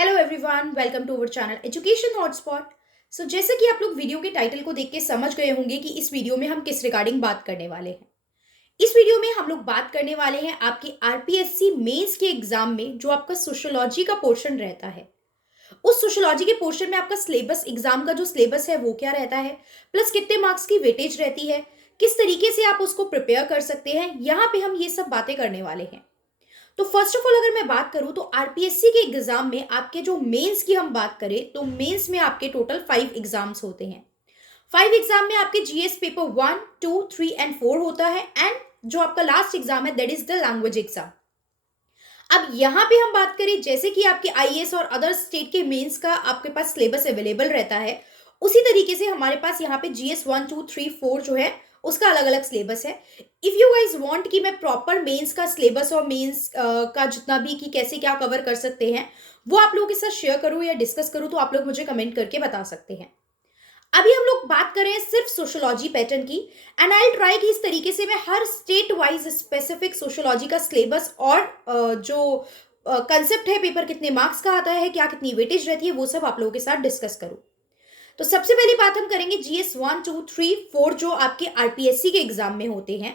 Hello everyone, welcome to our channel education hotspot. जैसे कि आप लोग वीडियो के टाइटल को देख के समझ गए होंगे कि इस वीडियो में हम किस रिगार्डिंग बात करने वाले हैं। इस वीडियो में हम लोग बात करने वाले हैं आपकी आरपीएससी मेंस के एग्जाम में जो आपका सोशियोलॉजी का पोर्शन रहता है। उस सोशियोलॉजी के पोर्शन में आपका सिलेबस, एग्जाम का जो सिलेबस है वो क्या रहता है, प्लस कितने मार्क्स की वेटेज रहती है, किस तरीके से आप उसको प्रिपेयर कर सकते हैं, यहाँ पे हम ये सब बातें करने वाले हैं। तो फर्स्ट ऑफ ऑल अगर मैं बात करूं तो आरपीएससी के एग्जाम में आपके जो मेंस की हम बात करें तो मेंस में आपके टोटल 5 एग्जाम्स होते हैं। 5 एग्जाम में आपके जीएस पेपर 1, 2, 3 एंड 4 होता है, एंड जो आपका लास्ट एग्जाम है that is the language exam. अब यहाँ पे हम बात करें जैसे कि आपके आईएएस और अदर स्टेट के मेंस का आपके पास सिलेबस अवेलेबल रहता है, उसी तरीके से हमारे पास यहाँ पे जीएस 1, 2, 3, 4 जो है उसका अलग अलग सिलेबस है। इफ यू गाइज वांट कि मैं प्रॉपर मेंस का सिलेबस और मेंस का जितना भी कि कैसे क्या कवर कर सकते हैं वो आप लोगों के साथ शेयर करूं या डिस्कस करूं, तो आप लोग मुझे कमेंट करके बता सकते हैं। अभी हम लोग बात कर रहे हैं सिर्फ सोशियोलॉजी पैटर्न की, एंड आई ट्राई कि इस तरीके से मैं हर स्टेट वाइज स्पेसिफिक सोशियोलॉजी का सिलेबस और जो कंसेप्ट है, पेपर कितने मार्क्स का आता है, क्या कितनी वेटेज रहती है, वो सब आप लोगों के साथ डिस्कस करूं। तो सबसे पहली बात हम करेंगे जीएस 1, 2, 3, 4 जो आपके आरपीएससी के एग्जाम में होते हैं।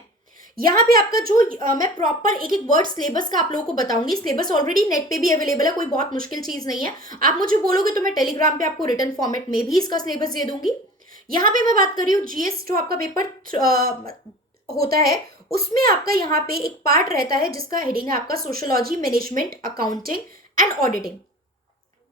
यहाँ पे आपका जो मैं प्रॉपर एक एक वर्ड सिलेबस का आप लोगों को बताऊंगी। सिलेबस ऑलरेडी नेट पे भी अवेलेबल है, कोई बहुत मुश्किल चीज नहीं है। आप मुझे बोलोगे तो मैं टेलीग्राम पे आपको रिटर्न फॉर्मेट में भी इसका सिलेबस दे दूंगी। यहाँ पे मैं बात कर रही हूँ जीएस जो आपका पेपर होता है, उसमें आपका यहाँ पे एक पार्ट रहता है जिसका हेडिंग है आपका sociology, management, accounting and auditing.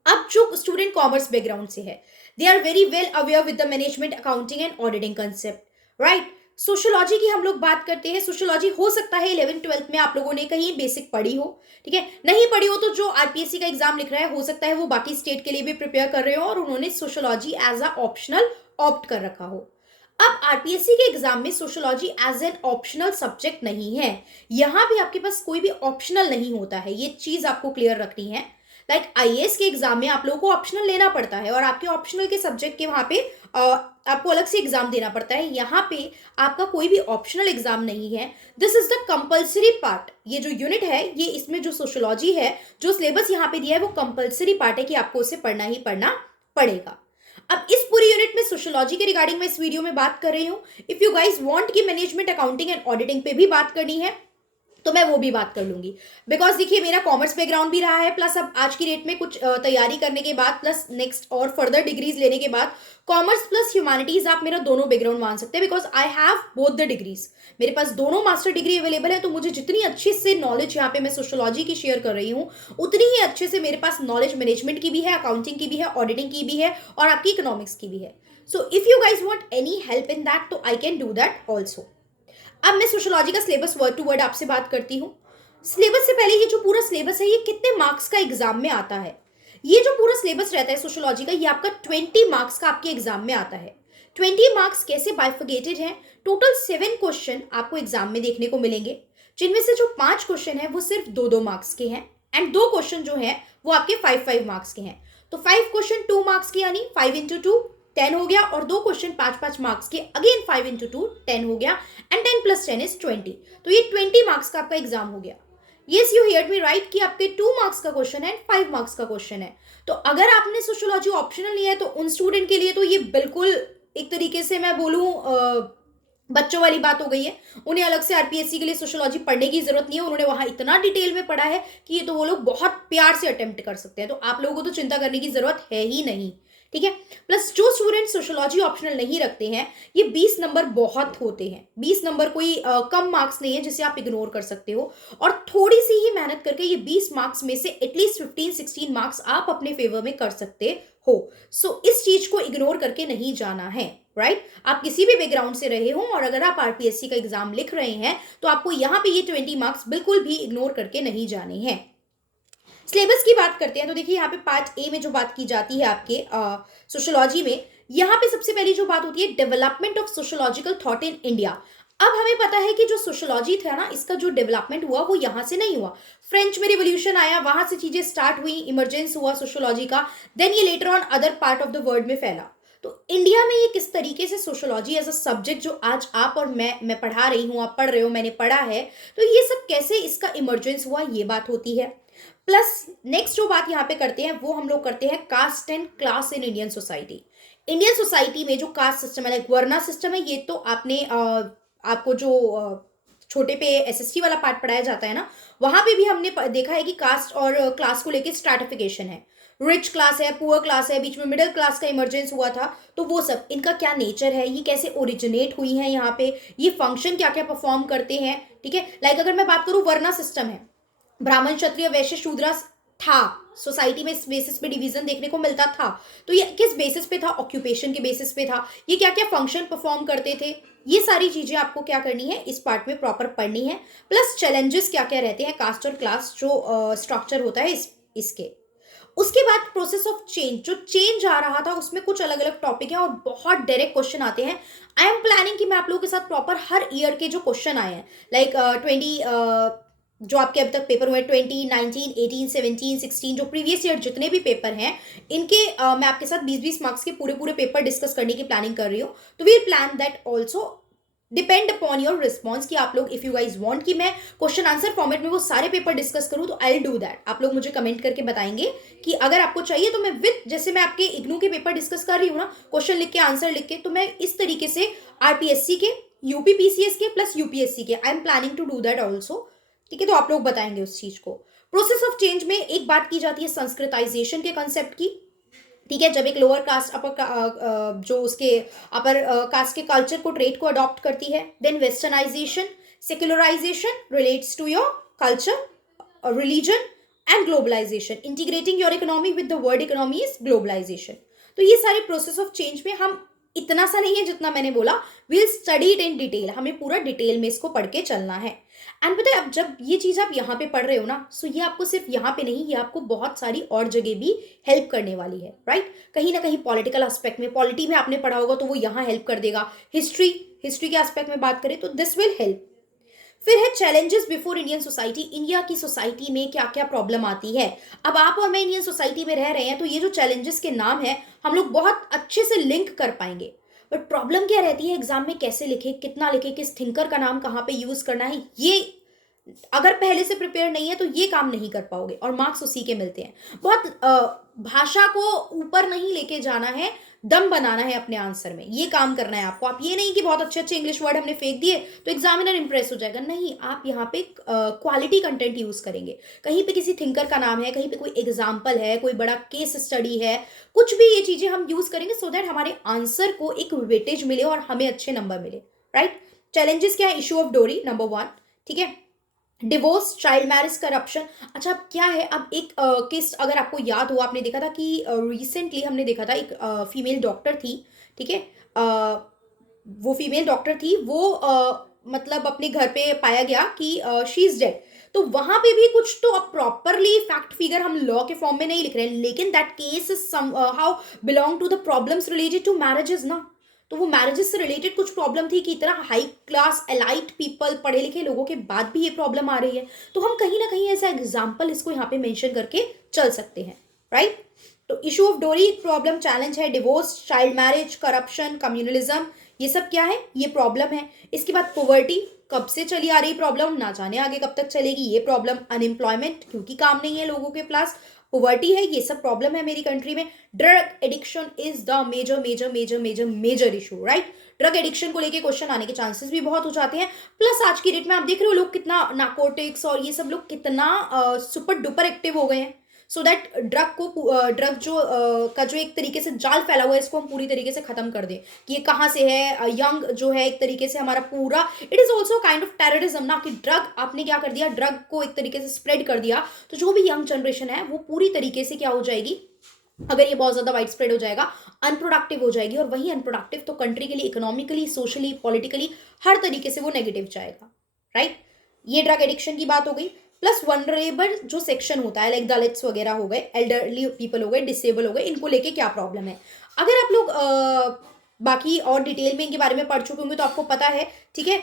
अब जो स्टूडेंट कॉमर्स बैकग्राउंड से है they are very well aware with the management, accounting and auditing concept, right. Sociology की हम लोग बात करते हैं। सोशियोलॉजी हो सकता है 11th-12th में आप लोगों ने कहीं बेसिक पढ़ी हो, ठीक है। नहीं पढ़ी हो तो जो आरपीएससी का एग्जाम लिख रहा है हो सकता है वो बाकी स्टेट के लिए भी प्रिपेयर कर रहे हो और उन्होंने sociology as a optional opt कर रखा हो। अब आरपीएससी के एग्जाम में sociology as an optional subject नहीं है। यहां भी आपके पास कोई भी ऑप्शनल नहीं होता है, ये चीज आपको क्लियर रखनी है। लाइक आईएएस के एग्जाम में आप लोगों को ऑप्शनल लेना पड़ता है और आपके ऑप्शनल के सब्जेक्ट के वहां पे आपको अलग से एग्जाम देना पड़ता है। यहाँ पे आपका कोई भी ऑप्शनल एग्जाम नहीं है, this is the compulsory part. ये जो यूनिट है, ये इसमें जो सोशियोलॉजी है, जो सिलेबस यहाँ पे दिया है वो कंपल्सरी पार्ट है कि आपको उसे पढ़ना ही पढ़ना पड़ेगा। अब इस पूरी यूनिट में सोशियोलॉजी के रिगार्डिंग मैं इस वीडियो में बात कर रही हूँ। इफ यू गाइज वांट कि मैनेजमेंट, अकाउंटिंग एंड ऑडिटिंग पे भी बात करनी है तो मैं वो भी बात कर लूंगी। बिकॉज देखिए मेरा कॉमर्स बैकग्राउंड भी रहा है, प्लस अब आज की डेट में कुछ तैयारी करने के बाद, प्लस नेक्स्ट और फर्दर डिग्रीज लेने के बाद, कॉमर्स प्लस ह्यूमैनिटीज आप मेरा दोनों बैकग्राउंड मान सकते हैं। Because I have both the degrees, मेरे पास दोनों मास्टर डिग्री अवेलेबल है। तो मुझे जितनी अच्छे से नॉलेज यहाँ पे मैं सोशियोलॉजी की शेयर कर रही हूँ, उतनी ही अच्छे से मेरे पास नॉलेज मैनेजमेंट की भी है, अकाउंटिंग की भी है, ऑडिटिंग की भी है और आपकी इकोनॉमिक्स की भी है। So if you guys want any help in that तो I can do that also. अब मैं सोशियोलॉजी का सिलेबस वर्ड टू वर्ड आपसे बात करती हूँ। सिलेबस से पहले ये जो पूरा सिलेबस है ये कितने मार्क्स का एग्जाम में आता है। ये जो पूरा सिलेबस रहता है सोशियोलॉजी का, ये आपका 20 मार्क्स का आपके एग्जाम में आता है। 20 मार्क्स कैसे बाइफिकेटेड है, टोटल 7 क्वेश्चन आपको एग्जाम में देखने को मिलेंगे, जिनमें से जो 5 क्वेश्चन है वो सिर्फ 2-2 मार्क्स के हैं, एंड 2 क्वेश्चन जो है वो आपके 5-5 मार्क्स के हैं। तो 5 क्वेश्चन 2 मार्क्स के, यानी 5 × 2 10 हो गया, और 2 क्वेश्चन 5-5 मार्क्स के, अगेन 5 × 2 10 हो गया, एंड 10 + 10 = 20। तो ये 20 मार्क्स का आपका एग्जाम हो गया। Yes, you heard me right कि आपके 2 मार्क्स का क्वेश्चन है, 5 मार्क्स का क्वेश्चन है। तो अगर आपने सोशियोलॉजी ऑप्शनल लिया है तो उन स्टूडेंट के लिए तो ये बिल्कुल एक तरीके से मैं बोलूं बच्चों वाली बात हो गई है। उन्हें अलग से आरपीएससी के लिए सोशियोलॉजी पढ़ने की जरूरत नहीं है, उन्होंने वहां इतना डिटेल में पढ़ा है कि ये तो वो लोग बहुत प्यार से अटेम्प्ट कर सकते हैं। तो आप लोगों को तो चिंता करने की जरूरत है ही नहीं, ठीक है। प्लस जो स्टूडेंट सोशियोलॉजी ऑप्शनल नहीं रखते हैं, ये 20 नंबर बहुत होते हैं। 20 नंबर कोई कम मार्क्स नहीं है जिसे आप इग्नोर कर सकते हो, और थोड़ी सी ही मेहनत करके ये 20 मार्क्स में से एटलीस्ट 15-16 मार्क्स आप अपने फेवर में कर सकते हो। सो इस चीज को इग्नोर करके नहीं जाना है, राइट। आप किसी भी बैकग्राउंड से रहे हो और अगर आप आरपीएससी का एग्जाम लिख रहे हैं तो आपको यहाँ पे ये 20 मार्क्स बिल्कुल भी इग्नोर करके नहीं जाने हैं। सिलेबस की बात करते हैं तो देखिए यहाँ पे पार्ट ए में जो बात की जाती है आपके सोशियोलॉजी में, यहाँ पे सबसे पहली जो बात होती है development of sociological thought in India. अब हमें पता है कि जो सोशियोलॉजी था ना, इसका जो डेवलपमेंट हुआ वो यहाँ से नहीं हुआ। फ्रेंच में रिवोल्यूशन आया, वहां से चीजें स्टार्ट हुई, इमरजेंस हुआ सोशियोलॉजी का, देन ये later on other part of the world में फैला। तो इंडिया में ये किस तरीके से सोशियोलॉजी एज अ सब्जेक्ट जो आज आप और मैं पढ़ा रही हूँ, आप पढ़ रहे हो, मैंने पढ़ा है, तो ये सब कैसे इसका इमरजेंस हुआ, ये बात होती है। प्लस नेक्स्ट जो बात यहाँ पे करते हैं वो हम लोग करते हैं caste and class in Indian society. Indian society में जो कास्ट सिस्टम है, लाइक वर्ना सिस्टम है, ये तो आपने आपको जो छोटे पे एसएसटी वाला पार्ट पढ़ाया जाता है ना, वहां पे भी हमने देखा है कि कास्ट और क्लास को लेके स्ट्रैटिफिकेशन है। रिच क्लास है, पुअर क्लास है, बीच में मिडिल क्लास का इमरजेंस हुआ था, तो वो सब इनका क्या नेचर है, ये कैसे ओरिजिनेट हुई है यहाँ पे, ये फंक्शन क्या क्या परफॉर्म करते हैं। ठीक है, लाइक अगर मैं बात करूं वर्ना सिस्टम है, ब्राह्मण क्षत्रिय वैश्य शूद्र था, सोसाइटी में इस बेसिस पे डिवीजन देखने को मिलता था। तो ये किस बेसिस पे था, ऑक्यूपेशन के बेसिस पे था, ये क्या क्या फंक्शन परफॉर्म करते थे, ये सारी चीजें आपको क्या करनी है इस पार्ट में प्रॉपर पढ़नी है। प्लस चैलेंजेस क्या क्या रहते हैं कास्ट और क्लास जो स्ट्रक्चर होता है इसके। उसके बाद प्रोसेस ऑफ चेंज, जो चेंज आ रहा था उसमें कुछ अलग अलग टॉपिक है और बहुत डायरेक्ट क्वेश्चन आते हैं। आई एम प्लानिंग कि मैं आप लोगों के साथ प्रॉपर हर ईयर के जो क्वेश्चन आए हैं, लाइक 20 जो आपके अभी तक पेपर हुए 20, 19, 18, 17, 16, जो प्रीवियस ईयर जितने भी पेपर हैं इनके मैं आपके साथ 20-20 मार्क्स के पूरे पूरे पेपर डिस्कस करने की प्लानिंग कर रही हूँ। तो we'll plan that also, depend upon your response कि आप लोग इफ यू गाइज वांट कि मैं क्वेश्चन आंसर फॉर्मेट में वो सारे पेपर डिस्कस करूँ तो आई विल डू दैट। आप लोग मुझे कमेंट करके बताएंगे कि अगर आपको चाहिए तो मैं विद, जैसे मैं आपके इग्नू के पेपर डिस्कस कर रही हूँ ना, क्वेश्चन लिख के आंसर लिख के, तो मैं इस तरीके से आरपीएससी के, यूपीपीसीएस के प्लस यूपीएससी के I am planning to do that also. ठीक है, तो आप लोग बताएंगे उस चीज को। प्रोसेस ऑफ चेंज में एक बात की जाती है संस्कृताइजेशन के कंसेप्ट की। ठीक है, जब एक लोअर कास्ट अपर जो उसके अपर कास्ट के कल्चर को, ट्रेड को अडॉप्ट करती है। Then westernisation, secularisation relates to your culture, religion and globalisation, integrating your economy with the world economy is globalisation. तो ये सारे प्रोसेस ऑफ चेंज में हम, इतना सा नहीं है जितना मैंने बोला, will study it in detail, हमें पूरा डिटेल में इसको पढ़ के चलना है। एंड पता है अब जब ये चीज आप यहाँ पे पढ़ रहे हो ना, सो ये आपको सिर्फ यहाँ पे नहीं, ये आपको बहुत सारी और जगह भी हेल्प करने वाली है, राइट। कहीं ना कहीं पॉलिटिकल एस्पेक्ट में, पॉलिटी में आपने पढ़ा होगा तो वो यहाँ हेल्प कर देगा। हिस्ट्री के एस्पेक्ट में बात करें तो दिस विल हेल्प। फिर है challenges before Indian society, India की सोसाइटी में क्या क्या प्रॉब्लम आती है। अब आप और मैं इंडियन सोसाइटी में रह रहे हैं तो ये जो चैलेंजेस के नाम है हम लोग बहुत अच्छे से लिंक कर पाएंगे, बट प्रॉब्लम क्या रहती है एग्जाम में, कैसे लिखे, कितना लिखे, किस थिंकर का नाम कहाँ पे यूज करना है, ये अगर पहले से प्रिपेयर नहीं है तो ये काम नहीं कर पाओगे और मार्क्स उसी के मिलते हैं। बहुत भाषा को ऊपर नहीं लेके जाना है, दम बनाना है अपने आंसर में, ये काम करना है आपको। आप ये नहीं कि बहुत अच्छे अच्छे इंग्लिश वर्ड हमने फेंक दिए तो एग्जामिनर इंप्रेस हो जाएगा, नहीं, आप यहाँ पे क्वालिटी कंटेंट यूज करेंगे। कहीं पे किसी थिंकर का नाम है, कहीं पे कोई एग्जाम्पल है, कोई बड़ा केस स्टडी है, कुछ भी ये चीजें हम यूज करेंगे सो दैट हमारे आंसर को एक वेटेज मिले और हमें अच्छे नंबर मिले, राइट। चैलेंजेस क्या है, इशू ऑफ डोरी नंबर 1, ठीक है, डिवोर्स, चाइल्ड मैरिज, करप्शन। अच्छा अब क्या है, अब एक केस अगर आपको याद हो, आपने देखा था कि रिसेंटली हमने देखा था एक फीमेल डॉक्टर थी, ठीक है, वो फीमेल डॉक्टर थी, वो मतलब अपने घर पे पाया गया कि शी इज डेड। तो वहां पे भी कुछ तो अब प्रॉपरली फैक्ट फिगर हम लॉ के फॉर्म में नहीं लिख रहे हैं, लेकिन that case is somehow belong to the problems related to marriages ना। तो वो मैरिजेस से रिलेटेड कुछ प्रॉब्लम थी कि इतना हाई क्लास एलाइट पीपल, पढ़े लिखे लोगों के बाद भी ये प्रॉब्लम आ रही है, तो हम कहीं ना कहीं ऐसा एग्जाम्पल इसको यहाँ पे मेंशन करके चल सकते हैं, राइट। तो इशू ऑफ डोरी प्रॉब्लम, चैलेंज है, divorce, child marriage, corruption, communalism, ये सब क्या है, ये प्रॉब्लम है। इसके बाद पॉवर्टी, कब से चली आ रही प्रॉब्लम, ना जाने आगे कब तक चलेगी ये प्रॉब्लम। अनएम्प्लॉयमेंट, क्योंकि काम नहीं है लोगों के पास, पॉवर्टी है, ये सब प्रॉब्लम है मेरी कंट्री में। Drug addiction is the major major major major major issue, right. Drug addiction को लेके क्वेश्चन आने के चांसेस भी बहुत हो जाते हैं। प्लस आज की डेट में आप देख रहे हो लोग कितना नार्कोटिक्स और ये सब लोग कितना सुपर डुपर एक्टिव हो गए हैं, सो दैट ड्रग जो का जो एक तरीके से जाल फैला हुआ है इसको हम पूरी तरीके से खत्म कर दें कि ये कहाँ से है। यंग जो है एक तरीके से हमारा पूरा, it is also kind of terrorism ना, कि ड्रग आपने क्या कर दिया, ड्रग को एक तरीके से स्प्रेड कर दिया, तो जो भी यंग जनरेशन है वो पूरी तरीके से क्या हो जाएगी, अगर ये बहुत ज्यादा वाइड स्प्रेड हो जाएगा, अनप्रोडक्टिव हो जाएगी, और वही अनप्रोडक्टिव तो कंट्री के लिए इकोनॉमिकली, सोशली, पॉलिटिकली हर तरीके से वो नेगेटिव जाएगा, राइट। ये ड्रग एडिक्शन की बात हो गई। प्लस वनरेबल जो सेक्शन होता है, लाइक दलित्स वगैरह हो गए, एल्डरली पीपल हो गए, डिसेबल हो गए, इनको लेके क्या प्रॉब्लम है। अगर आप लोग बाकी और डिटेल में इनके बारे में पढ़ चुके होंगे तो आपको पता है, ठीक है,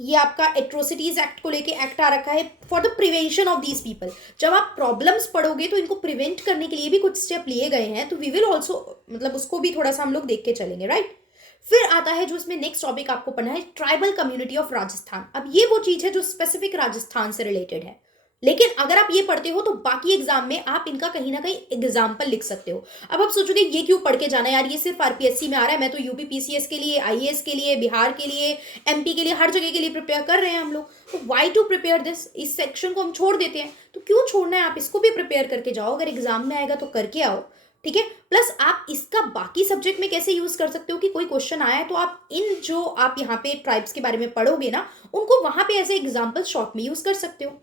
ये आपका एट्रोसिटीज एक्ट को लेके एक्ट आ रखा है for the prevention of these people. जब आप प्रॉब्लम्स पढ़ोगे तो इनको प्रिवेंट करने के लिए भी कुछ स्टेप लिए गए हैं, तो वी विल ऑल्सो, मतलब उसको भी थोड़ा सा हम लोग देख के चलेंगे, राइट। फिर आता है जो इसमें नेक्स्ट टॉपिक आपको पढ़ना है, ट्राइबल कम्युनिटी ऑफ राजस्थान। अब ये वो चीज है जो स्पेसिफिक राजस्थान से रिलेटेड है, लेकिन अगर आप ये पढ़ते हो तो बाकी एग्जाम में आप इनका कहीं ना कहीं एग्जाम्पल लिख सकते हो। अब आप सोचोगे ये क्यों पढ़ के जाना यार, ये सिर्फ आरपीएससी में आ रहा है, मैं तो यूपी पीसीएस के लिए, आईएएस के लिए, बिहार के लिए, एमपी के लिए, हर जगह के लिए प्रिपेयर कर रहे हैं हम लोग, तो वाई टू प्रिपेयर दिस, इस सेक्शन को हम छोड़ देते हैं। तो क्यों छोड़ना है, आप इसको भी प्रिपेयर करके जाओ, अगर एग्जाम में आएगा तो करके आओ, ठीक है। प्लस आप इसका बाकी सब्जेक्ट में कैसे यूज कर सकते हो कि कोई क्वेश्चन आया है तो आप इन जो आप यहाँ पे ट्राइब्स के बारे में पढ़ोगे ना, उनको वहां पे एज ए एग्जाम्पल शॉर्ट में यूज कर सकते हो।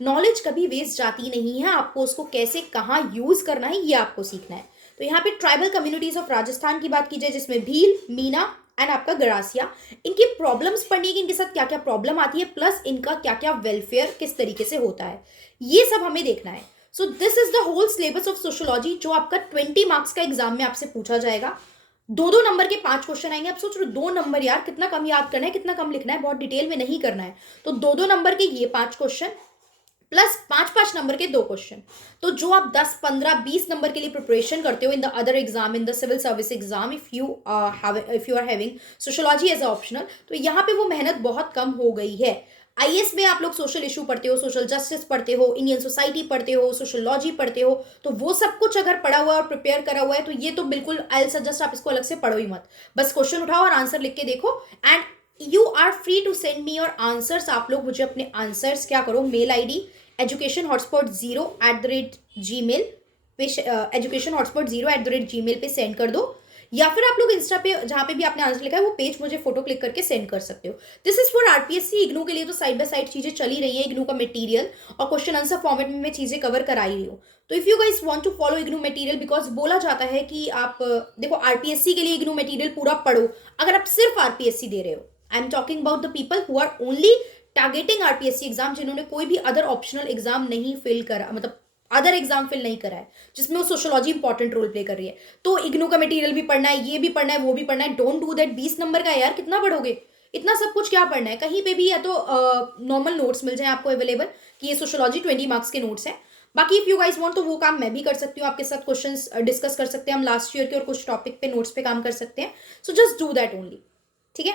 नॉलेज कभी वेस्ट जाती नहीं है, आपको उसको कैसे कहाँ यूज करना है ये आपको सीखना है। तो यहाँ पे ट्राइबल कम्युनिटीज ऑफ राजस्थान की बात की जाए, जिसमें भील, मीना एंड आपका गरासिया, इनकी प्रॉब्लम्स पढ़नी की, इनके साथ क्या क्या प्रॉब्लम आती है, प्लस इनका क्या क्या वेलफेयर किस तरीके से होता है, ये सब हमें देखना है। So this is the whole syllabus of sociology, जो आपका 20 मार्क्स का एग्जाम में आपसे पूछा जाएगा। 2-2 नंबर के 5 क्वेश्चन आएंगे। आप सोच रहे हो 2 नंबर यार कितना कम याद करना है, कितना कम लिखना है, बहुत डिटेल में नहीं करना है। तो 2-2 नंबर के ये 5 क्वेश्चन प्लस 5-5 नंबर के 2 क्वेश्चन। तो जो आप 10, 15, 20 नंबर के लिए प्रिपरेशन करते हो in the other exam, in the civil service exam, if you are having sociology as a optional, तो यहाँ पे वो मेहनत बहुत कम हो गई है। आईएएस में आप लोग सोशल इशू पढ़ते हो, सोशल जस्टिस पढ़ते हो, इंडियन सोसाइटी पढ़ते हो, सोशोलॉजी पढ़ते हो, तो वो सब कुछ अगर पढ़ा हुआ है और प्रिपेयर करा हुआ है तो ये तो बिल्कुल आई सजेस्ट आप इसको अलग से पढ़ो ही मत, बस क्वेश्चन उठाओ और आंसर लिख के देखो। And you are free to send me your answers. आप लोग मुझे अपने आंसर्स क्या करो, मेल आईडी educationhotspot0@gmail पे educationhotspot0@gmail पे सेंड कर दो, या फिर आप लोग इंस्टा पे जहां पे भी आपने आंसर लिखा है वो पेज मुझे फोटो क्लिक करके सेंड कर सकते हो। This is for RPSC. IGNOU के लिए तो साइड बाय साइड चीजें चली रही है, इग्नू का मटेरियल और क्वेश्चन आंसर फॉर्मेट में मैं चीजें कवर करा ही रही हूँ। तो if you guys want to follow IGNOU material, because बोला जाता है कि आप देखो आरपीएससी के लिए इग्नू मटेरियल पूरा पढ़ो, अगर आप सिर्फ आरपीएससी दे रहे हो। I am talking about the people who are only targeting RPSC exam, जिन्होंने कोई भी अदर ऑप्शनल एग्जाम नहीं फिल करा, मतलब अदर एग्जाम फिल नहीं करा है जिसमें वो सोशियोलॉजी इंपॉर्टेंट रोल प्ले कर रही है। तो इग्नू का मटेरियल भी पढ़ना है, ये भी पढ़ना है, वो भी पढ़ना है। Don't do that. 20 नंबर का यार कितना पढ़ोगे, इतना सब कुछ क्या पढ़ना है। कहीं पे भी या तो नॉर्मल नोट्स मिल जाए आपको अवेलेबल कि ये सोशियोलॉजी 20 मार्क्स के नोट्स हैं। बाकी इफ यू गाइस वांट तो वो काम मैं भी कर सकती हूँ, आपके साथ क्वेश्चंस डिस्कस कर सकते हैं हम लास्ट ईयर के, और कुछ टॉपिक पे नोट्स पे काम कर सकते हैं। So just do that only, ठीक है।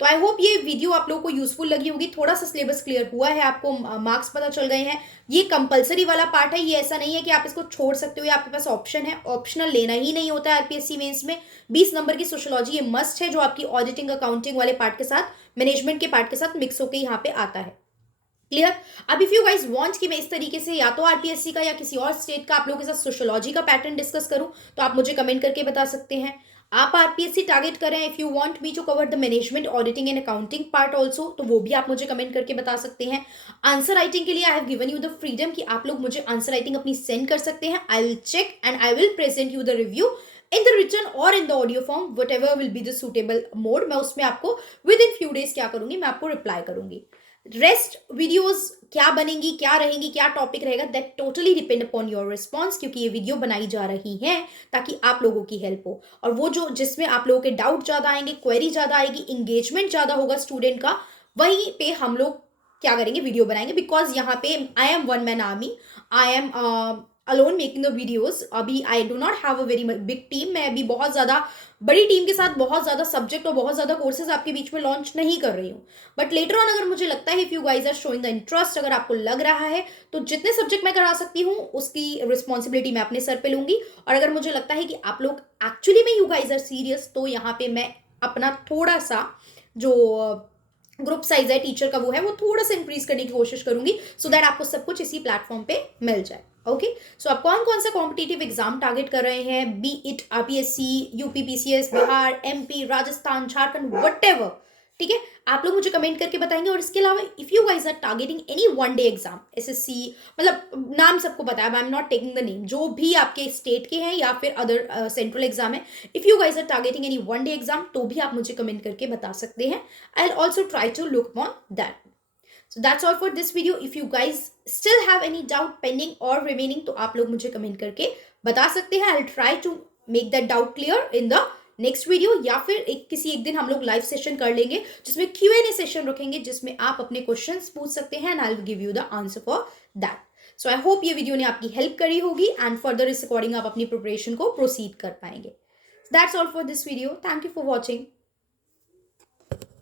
तो आई होप ये वीडियो आप लोगों को यूजफुल लगी होगी, थोड़ा सा सिलेबस क्लियर हुआ है, आपको मार्क्स पता चल गए हैं। ये कंपलसरी वाला पार्ट है, ये ऐसा नहीं है कि आप इसको छोड़ सकते हो या आपके पास ऑप्शन है। ऑप्शनल लेना ही नहीं होता है आरपीएससी मेंस में। 20 नंबर की सोशियोलॉजी ये मस्ट है, जो आपकी ऑडिटिंग अकाउंटिंग वाले पार्ट के साथ, मैनेजमेंट के पार्ट के साथ मिक्स होकर यहाँ पे आता है। क्लियर। अब इफ यू गाइस वांट कि मैं इस तरीके से या तो आरपीएससी का या किसी और स्टेट का आप लोगों के साथ सोशियोलॉजी का पैटर्न डिस्कस करूं, तो आप मुझे कमेंट करके बता सकते हैं। आप आरपीएससी टारगेट करें, if you want me to cover the management, auditing and accounting part also, तो वो भी आप मुझे कमेंट करके बता सकते हैं। आंसर राइटिंग के लिए I have given you the freedom कि आप लोग मुझे आंसर राइटिंग अपनी सेंड कर सकते हैं। I will check and I will present you the review in the written और in the audio form, whatever will be the suitable mode. मैं उसमें आपको विद इन फ्यू डेज क्या करूंगी, मैं आपको रिप्लाई करूंगी। रेस्ट वीडियोस क्या बनेंगी, क्या रहेंगी, क्या टॉपिक रहेगा, that totally depend upon your response, क्योंकि ये वीडियो बनाई जा रही है ताकि आप लोगों की हेल्प हो। और वो जो जिसमें आप लोगों के डाउट ज्यादा आएंगे, क्वेरी ज्यादा आएगी, इंगेजमेंट ज्यादा होगा स्टूडेंट का, वहीं पे हम लोग क्या करेंगे, वीडियो बनाएंगे। बिकॉज यहाँ पे I am one man army, I am alone making the videos. अभी I do not have a very big team, मैं अभी बहुत ज्यादा बड़ी टीम के साथ बहुत ज्यादा सब्जेक्ट और बहुत ज्यादा कोर्सेज आपके बीच में लॉन्च नहीं कर रही हूँ। बट लेटर ऑन अगर मुझे लगता है, if you guys are showing the interest, अगर आपको लग रहा है, तो जितने सब्जेक्ट मैं करा सकती हूँ उसकी रिस्पॉन्सिबिलिटी मैं अपने सर पे लूंगी। और अगर मुझे लगता है कि आप लोग एक्चुअली में यू गाइज आर सीरियस, तो यहाँ पे मैं अपना थोड़ा सा जो ग्रुप साइज है टीचर का वो थोड़ा सा इंक्रीज करने की कोशिश करूंगी, सो दैट आपको सब कुछ इसी प्लेटफॉर्म पे मिल जाए। ओके, सो आप कौन कौन सा कॉम्पिटिटिव एग्जाम टारगेट कर रहे हैं, B it RPSC, UP PCS, Bihar, MP, Rajasthan, Jharkhand, whatever, ठीक है, आप लोग मुझे कमेंट करके बताएंगे। और इसके अलावा if you guys are targeting any one day exam, SSC, मतलब नाम सबको पता है, I am not taking the name, जो भी आपके स्टेट के हैं या फिर अदर सेंट्रल एग्जाम है, if you guys are targeting any one day exam, तो भी आप मुझे कमेंट करके बता सकते हैं। I will also try to look upon that. So that's all for this video. If you guys still have any doubt pending or remaining, तो आप लोग मुझे कमेंट करके बता सकते हैं। I'll try to make that doubt clear in the next video, या फिर किसी एक दिन हम लोग लाइव सेशन कर लेंगे जिसमें Q&A सेशन रखेंगे, जिसमें आप अपने क्वेश्चंस पूछ सकते हैं, and I'll give you the answer for that. So I hope ये वीडियो ने आपकी हेल्प करी होगी, and further इस अकॉर्डिंग आप अपनी प्रिपरेशन को प्रोसीड कर पाएंगे. So that's all for this video. Thank you for watching.